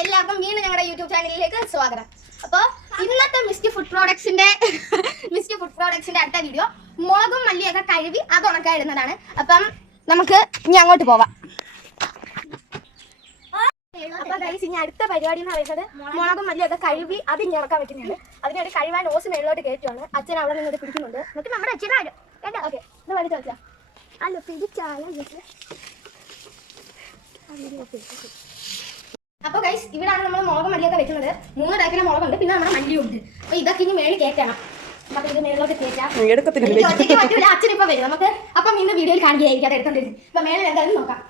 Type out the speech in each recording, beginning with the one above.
എല്ലാവർക്കും വീണ്ടും ഞങ്ങളുടെ യൂട്യൂബ് ചാനലിലേക്ക് സ്വാഗതം. അപ്പോൾ ഇന്നത്തെ മിസ്റ്റി ഫുഡ് പ്രോഡക്ട്സിന്റെ അടുത്ത വീഡിയോ മുളകും മല്ലിയൊക്കെ കഴുകി അത് ഉണക്കാൻ ഇടുന്നതാണ്. അപ്പം നമുക്ക് ഇനി അങ്ങോട്ട് പോവാം. അപ്പൊ ഗൈസ്, ഇനി അടുത്ത പരിപാടി എന്ന് പറയുന്നത് മുളകും മല്ലിയൊക്കെ കഴുകി അത് ഇനി ഉണക്കാൻ വെക്കുന്നുണ്ട്. അതിനുവേണ്ടി കഴിവാൻ ഓസ് മേളിലോട്ട് കയറ്റുവാണ്. അച്ഛൻ അവിടെ നിന്നിട്ട് പിടിക്കുന്നുണ്ട്. എന്നിട്ട് നമ്മുടെ അച്ഛനാണ് കേട്ടോ. ഓക്കെ, ഇത് വലിച്ചു വെച്ചാ അല്ല പിടിച്ചാലോ. അപ്പൊ ഗൈസ്, ഇവിടാണ് നമ്മൾ മുളകും മല്ലിയൊക്കെ വെക്കുന്നത്. 3 ടൈപ്പിലെ മുളകുണ്ട്, പിന്നെ നമ്മുടെ മല്ലിയുണ്ട്. അപ്പൊ ഇതൊക്കെ ഇനി മേളിൽ കയറ്റണം. അപ്പൊ ഇത് മേളിലോട്ട് കയറ്റാം. അച്ഛൻ ഇപ്പൊ വരും നമുക്ക്. അപ്പം ഇന്ന് വീഡിയോയിൽ കാണിക്കുകയായിരിക്കും അത് എടുത്തോണ്ടിരിക്കും. ഇപ്പൊ മേളിൽ എന്തായാലും നോക്കാം.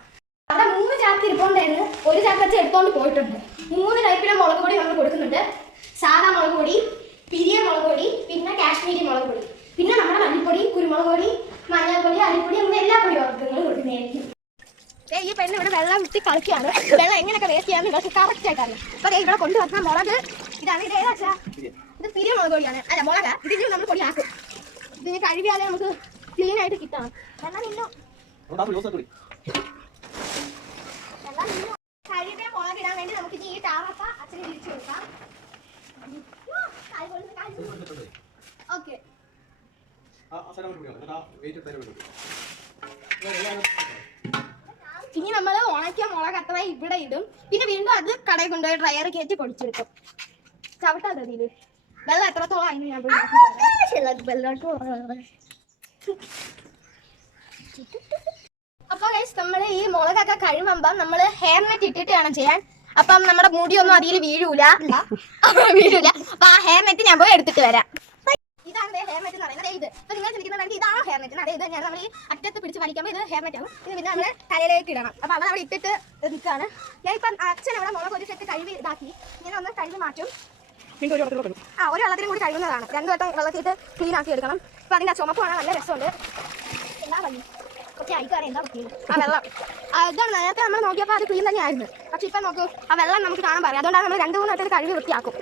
അവിടെ 3 ചാക്ക് ഇരിപ്പുണ്ടായിരുന്നു. ഒരു ചാക്ക് വെച്ച് എടുത്തോണ്ട് പോയിട്ടുണ്ട്. 3 ടൈപ്പിലെ മുളക് പൊടി നമ്മൾ കൊടുക്കുന്നുണ്ട്. സാധാ മുളക് പൊടി, പിരിയ മുളക് പൊടി, പിന്നെ കാശ്മീരി മുളക് പൊടി, പിന്നെ നമ്മുടെ മല്ലിപ്പൊടി, കുരുമുളക് പൊടി, മഞ്ഞൾപ്പൊടി, അരിപ്പൊടി, അങ്ങനെ എല്ലാ പൊടി വർഗ്ഗങ്ങളും കൊടുക്കുന്നതായിരിക്കും. ഈ പെണ്ണ് ഇവിടെ വെള്ളം വിട്ട് കളിക്കുകയാണ്. വെള്ളം എങ്ങനെയൊക്കെ വേസ്റ്റ് ചെയ്യാന്ന് ഇവർക്ക് കറക്റ്റ് ആയിട്ടാണ്. അപ്പൊ ഇവിടെ കൊണ്ടുവന്ന മുളക് ഇതാണ്. ഇത് ഏതാ? ഇത് പിരിയ മുളക് പൊടിയാണ്. അല്ല, മുളക് ഇതിന് നമ്മൾ പൊടിയാക്കും. ഇതിന് കഴുകിയാലേ നമുക്ക് ക്ലീൻ ആയിട്ട് കിട്ടണം. കഴുകിയ മുളക് ഇടാൻ വേണ്ടി നമുക്ക് ഈ ടാറപ്പ അച്ഛനെ തിരിച്ചു കൊടുക്കാം. ഓക്കെ, ഇനി നമ്മൾ ഉണക്കിയ മുളക് അത്ര ഇവിടെ ഇടും. പിന്നെ വീണ്ടും അത് കടയിൽ കൊണ്ടുപോയി ഡ്രയർ കയറ്റി പൊടിച്ചെടുക്കും. ചവിട്ടാ ഗതിയില് വെള്ളം എത്രത്തോളം അതിന് ഞാൻ അപ്പൊ ഗൈസ്, നമ്മൾ ഈ മുളകൊക്കെ കഴിയുമ്പം നമ്മൾ ഹെയർ നെറ്റ് ഇട്ടിട്ട് വേണം ചെയ്യാൻ. അപ്പം നമ്മുടെ മുടിയൊന്നും അതിൽ വീഴൂല. അപ്പൊ ആ ഹെയർ നെറ്റ് ഞാൻ പോയി എടുത്തിട്ട് വരാം. ഇതാണ് ഹെയർ നെറ്റ് എന്ന് പറയുന്നത്. ഇത് ഇപ്പൊ നിങ്ങൾ ചിന്തിക്കുന്നത് ഇതാണോ ഹെയർ നെറ്റ്? അതെ, ഇത് ഞാൻ നമ്മൾ ഈ അറ്റത്ത് പിടിച്ച് വലിക്കുമ്പോൾ ഇത് ഹെയർ നെറ്റ് ആണ്. ഇത് പിന്നെ നമ്മൾ തലയിലേക്ക് ഇടണം. അപ്പൊ അവൻ അവിടെ ഇട്ടിട്ട് നിൽക്കുകയാണ്. ഞാൻ ഇപ്പം അച്ഛൻ അവിടെ മുളക് ഒരു സെറ്റ് കഴുകി ഇതാക്കി. ഇങ്ങനെ ഒന്ന് കഴുകി മാറ്റും. ഒരു വെള്ളത്തിനും കൂടി കഴുകുന്നതാണ്. 2 വട്ടം വെള്ളത്തിട്ട് ക്ലീൻ ആക്കി എടുക്കണം. അപ്പൊ അതിന്റെ ചുമപ്പ് കാണാൻ നല്ല രസമുണ്ട്. എന്താ പണി കുറച്ച് അയക്കാരെ എന്താ പറ്റിയത്? ആ വെള്ളം ഇതാണ്. നേരത്തെ നമ്മൾ നോക്കിയപ്പോൾ അത് ക്ലീൻ തന്നെയായിരുന്നു. പക്ഷെ ഇപ്പം നോക്കൂ, ആ വെള്ളം നമുക്ക് കാണാൻ പറയാം. അതുകൊണ്ടാണ് നമ്മൾ 2-3 വട്ടത്തിൽ കഴുകി വൃത്തിയാക്കും.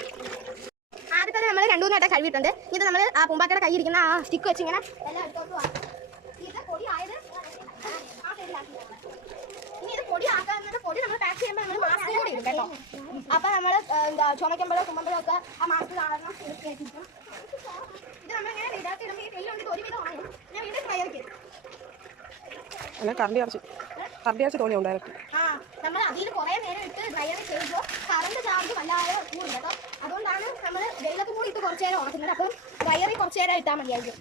ആദ്യത്തെ നമ്മൾ 2-3 വട്ടം കഴുകിയിട്ടുണ്ട്. ഇത് നമ്മൾ ആ പൂമ്പാക്കയുടെ കയ്യിരിക്കുന്ന ആ സ്റ്റിക്ക് വെച്ച് ഇങ്ങനെ എല്ലാം എടുത്തോട്ട് പോകാം. ഇത് പൊടി ആയത് ആ സൈഡിലാക്കി. ഇനി ഇത് പൊടി ആക്കാവുന്നത് പൊടി നമ്മൾ പാക്ക് ചെയ്യുമ്പോൾ നമ്മൾ മാസ്ക് കൂടി ഇടും കേട്ടോ. അപ്പം നമ്മൾ എന്താ ചുമക്കുമ്പോഴോ തുമ്മുമ്പോഴോ ഒക്കെ ആ മാസ്ക് കാണണം. ഇത് നമ്മളിങ്ങനെ ഇതാക്കി ഇടുമ്പോൾ ഈ കയ്യിലുണ്ട് ഒരുവിധം ഉണങ്ങും. ഞാൻ വീണ്ടും ഡ്രയർ ചെയ്യും. നമ്മൾ അതിൽ കുറെ നേരം ഇട്ട് ഡ്രയർ ചെയ്യുമ്പോൾ കറണ്ട് ചാർജ് വല്ലാതെ കൂടും കേട്ടോ. അതുകൊണ്ടാണ് നമ്മൾ വെള്ളത്തിൽ കൂടി ഇട്ട് കുറച്ച് നേരം ഉണക്കുന്നത്. അപ്പം ഡ്രയറിൽ കുറച്ച് നേരം ഇട്ടാൽ മതിയായിരിക്കും.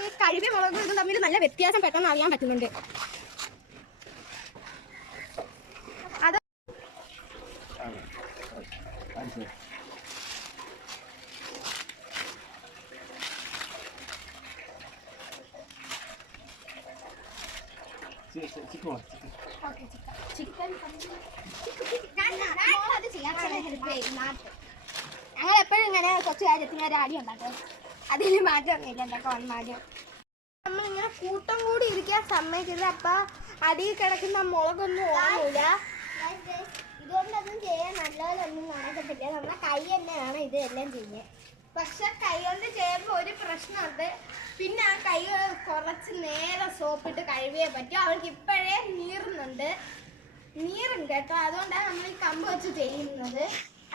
ഈ കഴുകിയ മുളകും ഇതും തമ്മിൽ നല്ല വ്യത്യാസം പെട്ടെന്ന് അറിയാൻ പറ്റുന്നുണ്ട്. അത് ഞങ്ങൾ എപ്പോഴും ഇങ്ങനെ കുറച്ച് കാര്യത്തിന് ഒരു അടി ഉണ്ടാക്കും. അതിൽ മാറ്റമൊന്നുമില്ല. എന്തൊക്കെ മാറ്റം നമ്മളിങ്ങനെ കൂട്ടം കൂടി ഇരിക്കാൻ സമ്മതിക്കില്ല. അപ്പൊ അടിയിൽ കിടക്കുന്ന മുളകൊന്നും ഓർമ്മയില്ല. ഇതുകൊണ്ടൊന്നും ചെയ്യാൻ നല്ലതൊന്നും നടക്കത്തില്ല. നമ്മളെ കൈ തന്നെയാണ് ഇത് എല്ലാം ചെയ്യുന്നത്. പക്ഷെ കൈ കൊണ്ട് ചെയ്യുമ്പോൾ ഒരു പ്രശ്നമുണ്ട്. പിന്നെ ആ കൈ കുറച്ച് നേരം സോപ്പിട്ട് കഴുകിയേ പറ്റും. അവൾക്ക് ഇപ്പോഴേ നീറുണ്ട് കേട്ടോ. അതുകൊണ്ടാണ് നമ്മൾ ഈ കമ്പ് വെച്ച് ചെയ്യുന്നത്.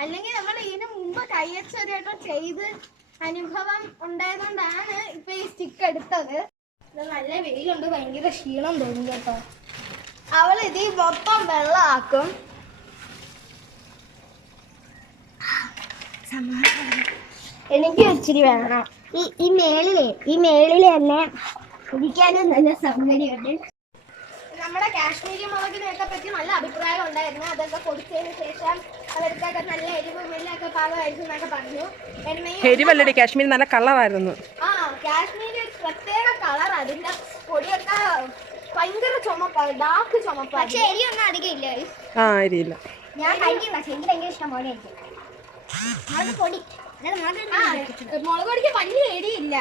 അല്ലെങ്കിൽ നമ്മൾ ഇതിന് മുമ്പ് കൈ വെച്ചൊരു ചെയ്ത് അനുഭവം ഉണ്ടായതുകൊണ്ടാണ് ഇപ്പൊ ഈ സ്റ്റിക്ക് എടുത്തത്. ഇത് നല്ല വെയിലുണ്ട്, ഭയങ്കര ക്ഷീണം തോന്നും കേട്ടോ. അവൾ ഇത് മൊത്തം വെള്ളമാക്കും. എനിക്ക് ഇച്ചിരി വേണം. ഈ മേളില് തന്നെ കുടിക്കാനും നല്ല സൗകര്യമുണ്ട്. നമ്മുടെ കാശ്മീരി മുളകിനെയൊക്കെ പറ്റി നല്ല അഭിപ്രായം ഉണ്ടായിരുന്നു. അതൊക്കെ കൊടുത്തതിന് ശേഷം അവർക്കൊക്കെ നല്ല എരിവും എല്ലൊക്കെ പാകമായിരുന്നു എന്നൊക്കെ പറഞ്ഞു. എരിവല്ലേ, കാശ്മീർ നല്ല കളറായിരുന്നു. ആ, കാശ്മീരി ഒരു പ്രത്യേക കളർ. അതിന്റെ പൊടിയൊക്കെ ഭയങ്കര ചുമപ്പാണ്, ഡാർക്ക് ചുമപ്പാണ്. പക്ഷെ എരിയൊന്നും അധികം ഇല്ല. എരിയില്ല. ഞാൻ കഴിക്കും. പക്ഷെ എനിക്ക് ഭയങ്കര ഇഷ്ടം പോലെ ആയിരിക്കും പൊടി. മുളക് പൊടിക്ക് വലിയ എരിയില്ല,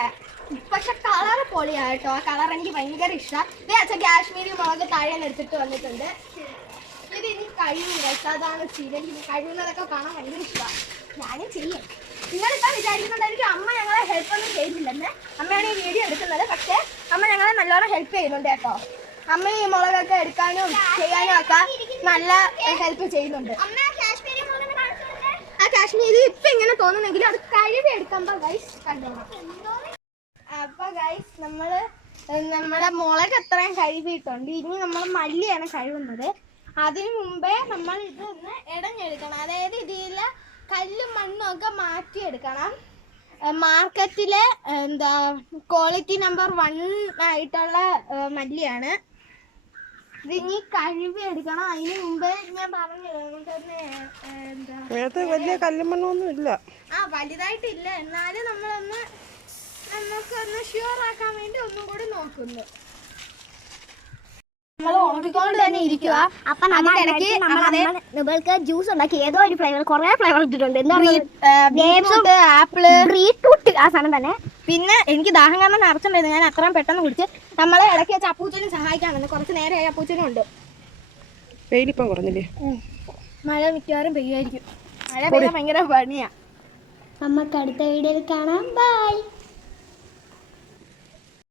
പക്ഷെ കളർ പൊളിയാ കേട്ടോ. ആ കളർ എനിക്ക് ഭയങ്കര ഇഷ്ടമാണ്. അച്ഛൻ കാശ്മീരി മുളക് താഴെ എടുത്തിട്ട് വന്നിട്ടുണ്ട്. ഇത് ഇനി കഴിയൂല. സാധാരണ സ്ഥിരം കഴിയുന്നതൊക്കെ കാണാൻ ഭയങ്കര ഇഷ്ടമാണ്. ഞാനും ചെയ്യും. നിങ്ങളിപ്പോൾ വിചാരിക്കുന്നുണ്ടായിരിക്കും അമ്മ ഞങ്ങളെ ഹെൽപ്പൊന്നും ചെയ്യുന്നില്ലെന്ന്. അമ്മയാണ് ഈ വീഡിയോ എടുക്കുന്നത്. പക്ഷേ അമ്മ ഞങ്ങളെ നല്ലോണം ഹെൽപ്പ് ചെയ്യുന്നുണ്ട് കേട്ടോ. അമ്മ ഈ മുളകൊക്കെ എടുക്കാനും ചെയ്യാനും ഒക്കെ നല്ല ഹെൽപ്പ് ചെയ്യുന്നുണ്ട്. ആ കാശ്മീരി ഇപ്പൊ ഇങ്ങനെ തോന്നുന്നെങ്കിലും അത് കഴുകി എടുക്കുമ്പോ ഗൈസ് കണ്ടോളാം. അപ്പൊ ഗൈസ് നമ്മുടെ മുളക് അത്രയും കഴുകിയിട്ടുണ്ട്. ഇനി നമ്മൾ മല്ലിയാണ് കഴുകുന്നത്. അതിനു മുമ്പേ നമ്മൾ ഇതൊന്ന് ഇടഞ്ഞെടുക്കണം. അതായത് ഇതിലെ കല്ലും മണ്ണും ഒക്കെ മാറ്റിയെടുക്കണം. മാർക്കറ്റിലെ ക്വാളിറ്റി നമ്പർ 1 ആയിട്ടുള്ള മല്ലിയാണ്. ഇതിനി കഴുകി എടുക്കണം. അതിന് മുമ്പേ ഞാൻ പറഞ്ഞു വലിയ കല്ലുമണ്ണൊന്നും ഇല്ല. വലുതായിട്ടില്ല. എന്നാലും നമുക്കൊന്ന് ഷ്യൂർ ആക്കാൻ വേണ്ടി ഒന്നും കൂടി നോക്കുന്നു. നമ്മൾ ഉണക്കിക്കൊണ്ട് തന്നെ ഇരിക്കുക. അപ്പൊ നമ്മൾക്ക് ജ്യൂസ് ഉണ്ടാക്കി ഏതോ ഒരു ഫ്ലേവർ കുറെ ഫ്ലേവർ ഇട്ടിട്ടുണ്ട്. ആപ്പിള്, ബീട്രൂട്ട് ആ സാധനം തന്നെ. പിന്നെ എനിക്ക് ദാഹം കാരണം നിറച്ചുണ്ടായിരുന്നു. ഞാൻ അത്രയും പെട്ടെന്ന് കുടിച്ച് നമ്മളെ ഇടയ്ക്ക് വെച്ച് അപ്പൂച്ചനും സഹായിക്കാൻ വന്നു. കുറച്ച് നേരമായി അപ്പൂച്ചനും ഉണ്ട്. വെയിലിപ്പം കുറഞ്ഞില്ലേ? മഴ മിക്കവാറും പെയ്യായിരിക്കും. മഴ പെയ്യാൻ ഭയങ്കര പണിയാ. നമുക്ക് അടുത്ത വീഡിയോയിൽ കാണാം. ബൈ.